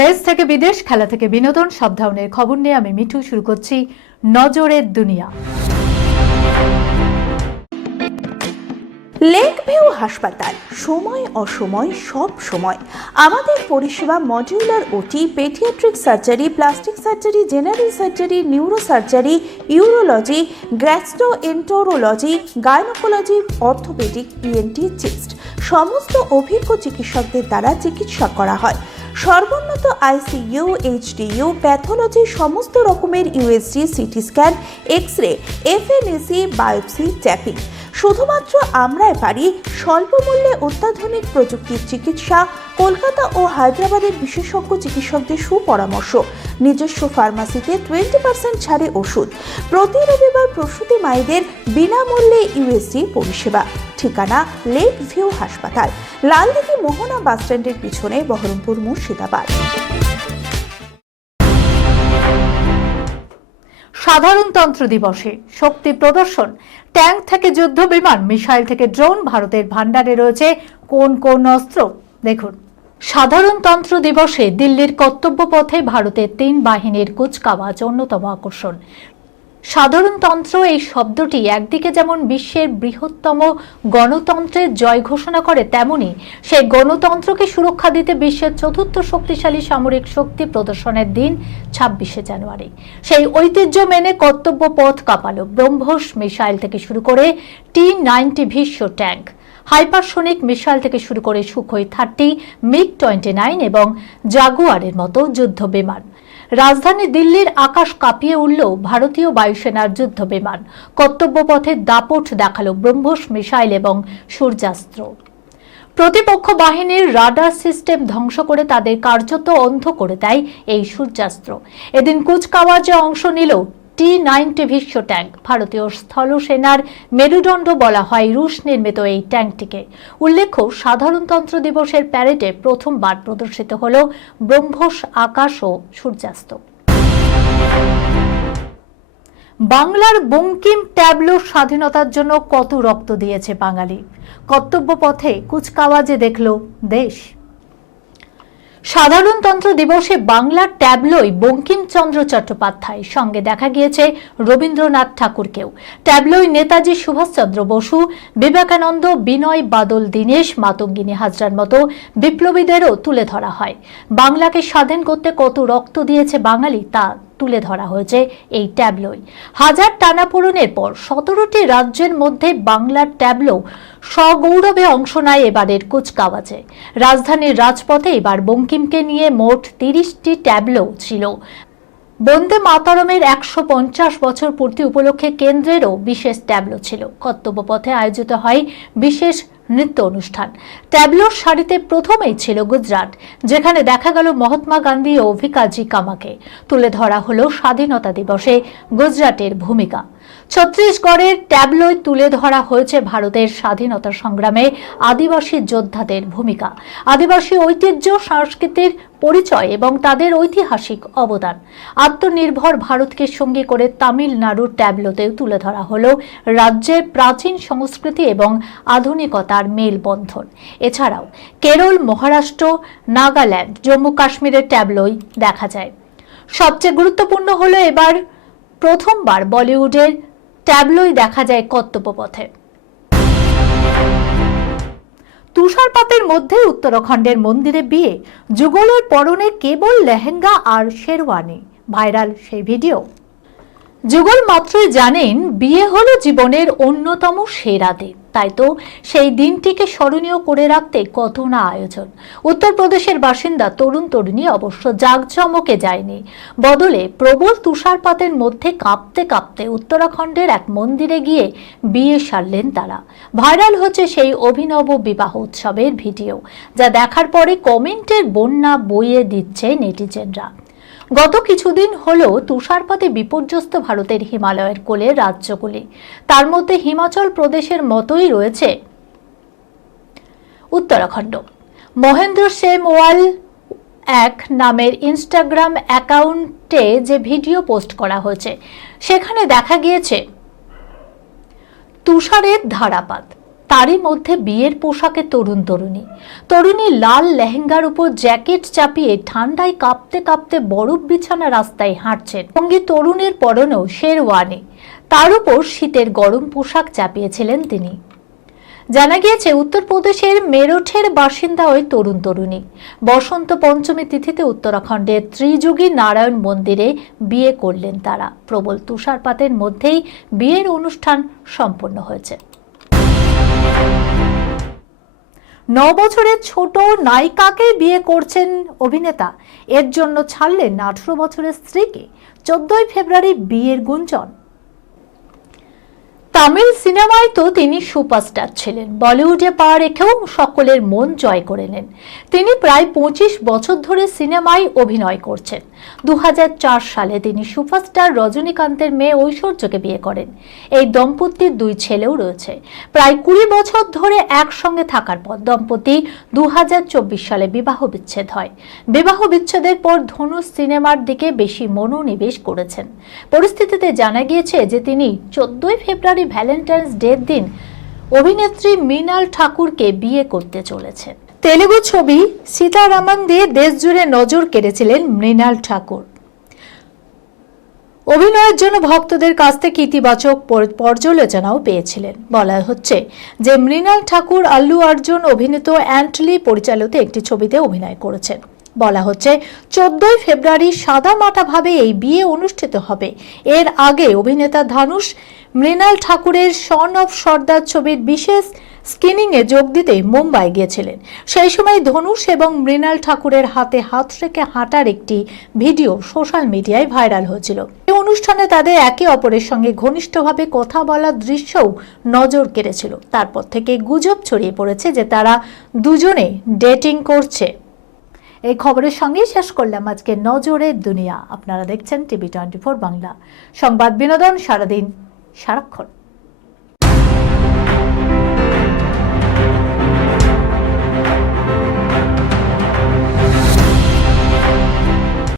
দেশ থেকে বিদেশ, খেলা থেকে বিনোদন, সব ধরনের খবর নিয়ে আমি মিঠু শুরু করছি নজরের দুনিয়া। লেক ভিউ হাসপাতাল, সময় অসময় সব সময় আমাদের পরিষেবা modular OT, paediatric surgery, plastic surgery, general surgery, neuro surgery, urology, gastroenterology, gynaecology, orthopaedic, ENT, chest সমস্ত অভিজ্ঞ চিকিৎসকদের দ্বারা চিকিৎসা করা হয়। সর্বোন্নত আইসিইউ, এইচডিইউ, প্যাথোলজি, সমস্ত রকমের USG, CT scan, X-ray, FNAC, biopsy, tapping. শুধুমাত্র আমরাই পারি স্বল্প মূল্যে অত্যাধুনিক প্রযুক্তির চিকিৎসা, কলকাতা ও হায়দ্রাবাদের বিশেষজ্ঞ চিকিৎসকদের সুপরামর্শ, নিজস্ব ফার্মাসিতে 20% ছাড়ে ওষুধ, প্রতি রবিবার প্রসূতি মায়েদের বিনামূল্যে ইউএসজি পরিষেবা। ঠিকানা লেক ভিউ হাসপাতাল, লালদিঘি মোহনা বাসস্ট্যান্ডের পিছনে, বহরমপুর, মুর্শিদাবাদ। সাধারণতন্ত্র দিবসে শক্তি প্রদর্শন, ট্যাঙ্ক থেকে যুদ্ধ বিমান, মিসাইল থেকে ড্রোন, ভারতের ভান্ডারে রয়েছে কোন কোন অস্ত্র দেখুন। সাধারণতন্ত্র দিবসে দিল্লির কর্তব্য পথে ভারতের 3 বাহিনীর কুচকাওয়াজ অন্যতম আকর্ষণ। সাধারণতন্ত্র এই শব্দটি একদিকে যেমন বিশ্বের বৃহত্তম গণতন্ত্রের জয় ঘোষণা করে, তেমনি সেই গণতন্ত্রকে সুরক্ষা দিতে বিশ্বের 4র্থ শক্তিশালী সামরিক শক্তি প্রদর্শনের দিন 26শে জানুয়ারি। সেই ঐতিহ্য মেনে কর্তব্য পথ কাঁপালো ব্রহ্মোস মিসাইল থেকে শুরু করে T-90 Bhishma tank, hypersonic missile থেকে শুরু করে সুখোই 30, MiG-29 এবং জাগুয়ারের মতো যুদ্ধ বিমান। রাজধানী দিল্লির আকাশ কাঁপিয়ে উঠল ভারতীয় বায়ুসেনার যুদ্ধ বিমান। কর্তব্য পথে দাপট দেখালো ব্রহ্মোস মিসাইল এবং সূর্যাস্ত্র। প্রতিপক্ষ বাহিনীর রাডার সিস্টেম ধ্বংস করে তাদের কার্যত অন্ধ করে দেয় এই সূর্যাস্ত্র। এদিন কুচকাওয়াজে অংশ নিল T-90 ভীষ্ম ট্যাঙ্ক। ভারতীয় স্থল সেনার মেরুদণ্ড বলা হয় রুশ নির্মিত এই ট্যাঙ্কটিকে। উল্লেখ্য, সাধারণতন্ত্র দিবসের প্যারেডে প্রথমবার প্রদর্শিত হল ব্রহ্মোস আকাশ ও সূর্যাস্ত। বাংলার বঙ্কিম ট্যাবলো স্বাধীনতার জন্য কত রক্ত দিয়েছে বাঙালি, কর্তব্য পথে কুচকাওয়াজে দেখল দেশ। সাধারণতন্ত্র দিবসে বাংলার ট্যাবলোই বঙ্কিমচন্দ্র চট্টোপাধ্যায়, সঙ্গে দেখা গিয়েছে রবীন্দ্রনাথ ঠাকুরকেও। ট্যাবলোই নেতাজি সুভাষচন্দ্র বসু, বিবেকানন্দ, বিনয় বাদল দীনেশ, মাতঙ্গিনী হাজরার মতো বিপ্লবীদেরও তুলে ধরা হয়। বাংলাকে স্বাধীন করতে কত রক্ত দিয়েছে বাঙালি তা তুলে ধরা হয়েছে এই ট্যাবলোই। হাজার টানাপোড়েনের পর 17টি রাজ্যের মধ্যে বাংলার ট্যাবলো সগৌরবে অংশ নেয় এবারের কুচকাওয়াজে। রাজধানীর রাজপথে এবার বঙ্কিমকে নিয়ে মোট 30টি ট্যাবলো ছিল। বন্দে মাতরমের 150 বছর পূর্তি উপলক্ষে কেন্দ্রেরও বিশেষ ট্যাবলো ছিল। কর্তব্য পথে আয়োজিত হয় বিশেষ নৃত্য অনুষ্ঠান। ট্যাবলোর সারিতে প্রথমেই ছিল গুজরাট, যেখানে দেখা গেল মহাত্মা গান্ধী ও ভিকাজি কামাকে। তুলে ধরা হলো স্বাধীনতা দিবসে গুজরাটের ভূমিকা। ছত্তিশগড়ের ট্যাবলোয় তুলে ধরা হয়েছে ভারতের স্বাধীনতা সংগ্রামে আদিবাসী যোদ্ধাদের ভূমিকা, আদিবাসী ঐতিহ্য, সংস্কৃতির পরিচয় এবং তাদের ঐতিহাসিক অবদান। আত্মনির্ভর ভারতকে সঙ্গী করে তামিলনাড়ুর ট্যাবলোতেও তুলে ধরা হলো রাজ্যের প্রাচীন সংস্কৃতি এবং আধুনিকতার মেলবন্ধন। এছাড়াও কেরল, মহারাষ্ট্র, নাগাল্যান্ড, জম্মু কাশ্মীরের ট্যাবলোই দেখা যায়। সবচেয়ে গুরুত্বপূর্ণ হলো এবার প্রথমবার বলিউডের ট্যাবলোই দেখা যায় কর্তব্য পথে। তুষারপাতের মধ্যে উত্তরাখণ্ডের মন্দিরে বিয়ে, যুগলের পরনে কেবল লেহেঙ্গা আর শেরওয়ানি, ভাইরাল সেই ভিডিও। যুগল মাত্রই জানেন বিয়ে হলো জীবনের অন্যতম সেরা দিন, তাই তো সেই দিনটিকে স্মরণীয় করে রাখতে কত না আয়োজন। উত্তরপ্রদেশের বাসিন্দা তরুণ তরুণী অবশ্য জাঁকজমকে যায়নি, বদলে প্রবল তুষারপাতের মধ্যে কাঁপতে কাঁপতে উত্তরাখণ্ডের এক মন্দিরে গিয়ে বিয়ে সারলেন তারা। ভাইরাল হচ্ছে সেই অভিনব বিবাহ উৎসবের ভিডিও, যা দেখার পরে কমেন্টের বন্যা বইয়ে দিচ্ছে নেটিজেনরা। গত কিছুদিন হলো তুষারপাতে বিপর্যস্ত ভারতের হিমালয়ের কোলে রাজ্যগুলি। তার মধ্যে হিমাচল প্রদেশের মতোই রয়েছে উত্তরাখণ্ড। মহেন্দ্র সেমওয়াল এক নামের ইনস্টাগ্রাম অ্যাকাউন্টে যে ভিডিও পোস্ট করা হয়েছে, সেখানে দেখা গিয়েছে তুষারের ধারাপাত। তারই মধ্যে বিয়ের পোশাকে তরুণী লাল লেহেঙ্গার উপর জ্যাকেট চাপিয়ে ঠান্ডায় কাঁপতে কাঁপতে বরফ বিছানা রাস্তায় হাঁটছেন। সঙ্গে তরুণের পরনেও শেরওয়ানি, তার উপর শীতের গরম পোশাক চাপিয়েছিলেন তিনি। জানা গিয়েছে উত্তরপ্রদেশের মেরঠের বাসিন্দা ওই তরুণী বসন্ত পঞ্চমী তিথিতে উত্তরাখণ্ডের ত্রিযুগী নারায়ণ মন্দিরে বিয়ে করলেন তারা। প্রবল তুষারপাতের মধ্যেই বিয়ের অনুষ্ঠান সম্পন্ন হয়েছে। 9 বছরের ছোট নায়িকাকে বিয়ে করছেন অভিনেতা, এর জন্য ছাড়লেন 18 বছরের স্ত্রীকে। 14 ফেব্রুয়ারি বিয়ের গুঞ্জন। তামিল সিনেমায় তো তিনি সুপারস্টার ছিলেন, বলিউডে পা রেখেও সকলের মন জয় করে নেন। তিনি প্রায় 25 বছর ধরে সিনেমায় অভিনয় করছেন। 2004 সালে তিনি সুপারস্টার রজনীকান্তের মেয়ে ঐশ্বর্যকে বিয়ে করেন। এই দম্পতির 2 ছেলেও রয়েছে। প্রায় 20 বছর ধরে একসঙ্গে থাকার পর দম্পতি 2024 সালে বিবাহ বিচ্ছেদ হয়। বিবাহ বিচ্ছেদের পর ধনুষ সিনেমার দিকে বেশি মনোনিবেশ করেছেন। পরিস্থিতিতে জানা গিয়েছে যে তিনি 14 ফেব্রুয়ারি ভ্যালেন্টাইন্স ডের দিন অভিনেত্রী মৃণাল ঠাকুরকে বিয়ে করতে চলেছেন। তেলুগু ছবি সীতারামন দিয়ে দেশ জুড়ে নজর কেড়েছিলেন মৃণাল ঠাকুর। অভিনয়ের জন্য ভক্তদের কাছ থেকে ইতিবাচক পর্যালোচনাও পেয়েছিলেন। বলা হচ্ছে যে মৃণাল ঠাকুর আল্লু অর্জুন অভিনীত অ্যান্টলি পরিচালিত একটি ছবিতে অভিনয় করেছেন। বলা হচ্ছে 14 ফেব্রুয়ারি সাদামাটাভাবে এই বিয়ে অনুষ্ঠিত হবে। এর আগে অভিনেতা ধানুষ মৃণাল ঠাকুরের সন অফ সর্দার ছবির বিশেষ স্ক্রিনিংয়ে যোগ দিতে মুম্বাই গিয়েছিলেন। সেই সময় ধনুষ এবং মৃণাল ঠাকুরের হাতে হাত রেখে হাঁটার একটি ভিডিও সোশ্যাল মিডিয়ায় ভাইরাল হয়েছিল। এই অনুষ্ঠানে তাদের একে অপরের সঙ্গে ঘনিষ্ঠভাবে কথা বলার দৃশ্যও নজর কেড়েছিল। তারপর থেকে গুজব ছড়িয়ে পড়েছে যে তারা দুজনে ডেটিং করছে। এই খবরের সঙ্গে শেষ করলাম আজকে নজরের দুনিয়া। আপনারা দেখছেন টিভি 24 বাংলা, সংবাদ বিনোদন সারাদিন সারাক্ষণ।